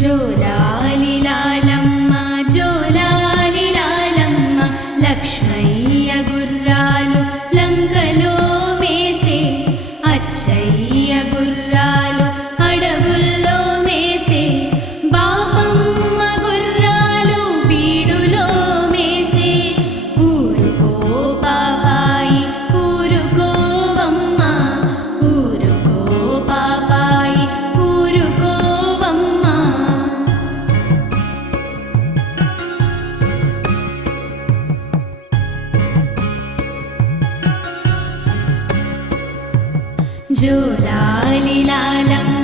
జోలాలి లాలమ్మ జోలాలి లాలమ్మ లక్ష్మయ్య గుర్రాలు లంకలో మేసే అచ్చయ్య గుర్రాలు అడవుల్లో మేసే బాపమ్మ గుర్రాలు బీడులో మేసే ఊరుకో పాపాయి ఊరుకోవమ్మ ఊరుకో పాపాయి ఊరుకోవమ్మ జోలాలి లాలమ్మ